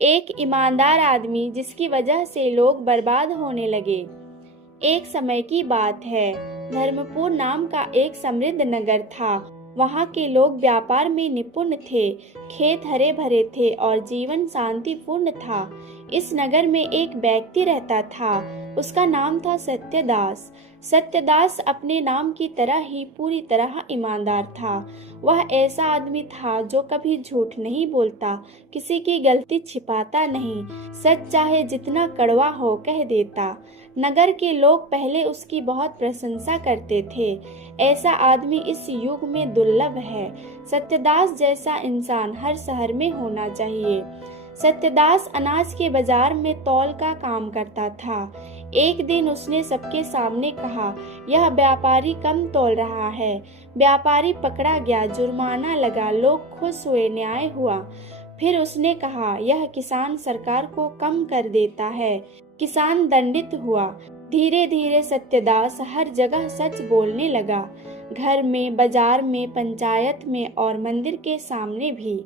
एक ईमानदार आदमी जिसकी वजह से लोग बर्बाद होने लगे। एक समय की बात है, धर्मपुर नाम का एक समृद्ध नगर था। वहाँ के लोग व्यापार में निपुण थे, खेत हरे भरे थे और जीवन शांतिपूर्ण था। इस नगर में एक व्यक्ति रहता था, उसका नाम था सत्यदास। सत्यदास अपने नाम की तरह ही पूरी तरह ईमानदार था। वह ऐसा आदमी था जो कभी झूठ नहीं बोलता, किसी की गलती छिपाता नहीं, सच चाहे जितना कड़वा हो कह देता। नगर के लोग पहले उसकी बहुत प्रशंसा करते थे। ऐसा आदमी इस युग में दुर्लभ है। सत्यदास जैसा इंसान हर शहर में होना चाहिए। सत्यदास अनाज के बाजार में तौल का काम करता था। एक दिन उसने सबके सामने कहा, यह व्यापारी कम तौल रहा है। व्यापारी पकड़ा गया, जुर्माना लगा, लोग खुश हुए, न्याय हुआ। फिर उसने कहा, यह किसान सरकार को कम कर देता है। किसान दंडित हुआ। धीरे धीरे सत्यदास हर जगह सच बोलने लगा, घर में, बाजार में, पंचायत में और मंदिर के सामने भी।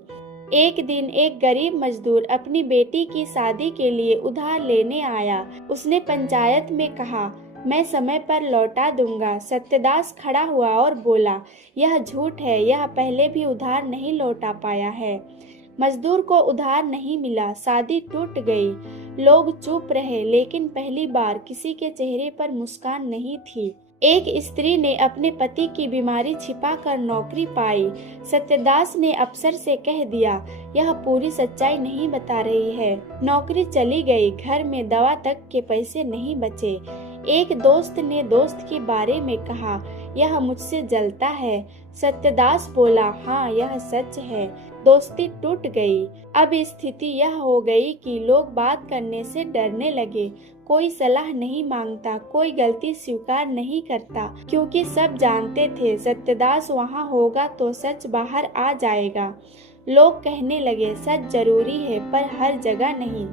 एक दिन एक गरीब मजदूर अपनी बेटी की शादी के लिए उधार लेने आया। उसने पंचायत में कहा, मैं समय पर लौटा दूंगा। सत्यदास खड़ा हुआ और बोला, यह झूठ है, यह पहले भी उधार नहीं लौटा पाया है। मजदूर को उधार नहीं मिला, शादी टूट गई। लोग चुप रहे, लेकिन पहली बार किसी के चेहरे पर मुस्कान नहीं थी। एक स्त्री ने अपने पति की बीमारी छिपाकर नौकरी पाई। सत्यदास ने अफसर से कह दिया, यह पूरी सच्चाई नहीं बता रही है। नौकरी चली गई, घर में दवा तक के पैसे नहीं बचे। एक दोस्त ने दोस्त के बारे में कहा, यह मुझसे जलता है। सत्यदास बोला, हाँ यह सच है। दोस्ती टूट गई। अब स्थिति यह हो गई कि लोग बात करने से डरने लगे। कोई सलाह नहीं मांगता, कोई गलती स्वीकार नहीं करता, क्योंकि सब जानते थे सत्यदास वहाँ होगा तो सच बाहर आ जाएगा। लोग कहने लगे, सच जरूरी है पर हर जगह नहीं।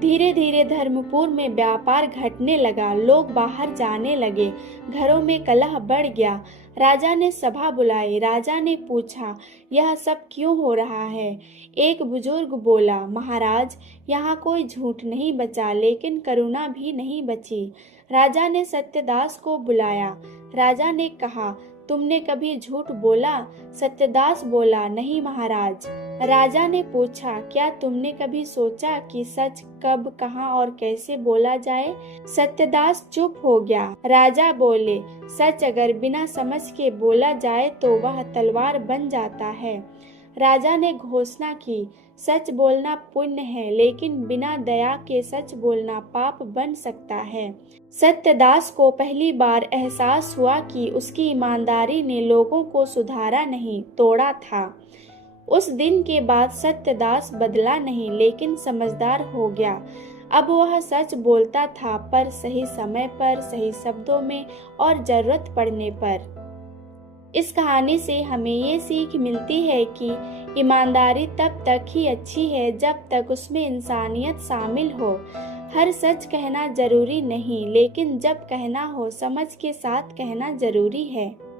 धीरे धीरे धर्मपुर में व्यापार घटने लगा, लोग बाहर जाने लगे, घरों में कलह बढ़ गया। राजा ने सभा बुलाई। राजा ने पूछा, यह सब क्यों हो रहा है? एक बुजुर्ग बोला, महाराज, यहाँ कोई झूठ नहीं बचा, लेकिन करुणा भी नहीं बची। राजा ने सत्यदास को बुलाया। राजा ने कहा, तुमने कभी झूठ बोला? सत्यदास बोला, नहीं महाराज। राजा ने पूछा, क्या तुमने कभी सोचा कि सच कब, कहाँ और कैसे बोला जाए? सत्यदास चुप हो गया। राजा बोले, सच अगर बिना समझ के बोला जाए तो वह तलवार बन जाता है। राजा ने घोषणा की, सच बोलना पुण्य है, लेकिन बिना दया के सच बोलना पाप बन सकता है। सत्यदास को पहली बार एहसास हुआ कि उसकी ईमानदारी ने लोगों को सुधारा नहीं, तोड़ा था। उस दिन के बाद सत्यदास बदला नहीं, लेकिन समझदार हो गया। अब वह सच बोलता था, पर सही समय पर, सही शब्दों में और जरूरत पड़ने पर। इस कहानी से हमें ये सीख मिलती है कि ईमानदारी तब तक ही अच्छी है जब तक उसमें इंसानियत शामिल हो। हर सच कहना जरूरी नहीं, लेकिन जब कहना हो समझ के साथ कहना जरूरी है।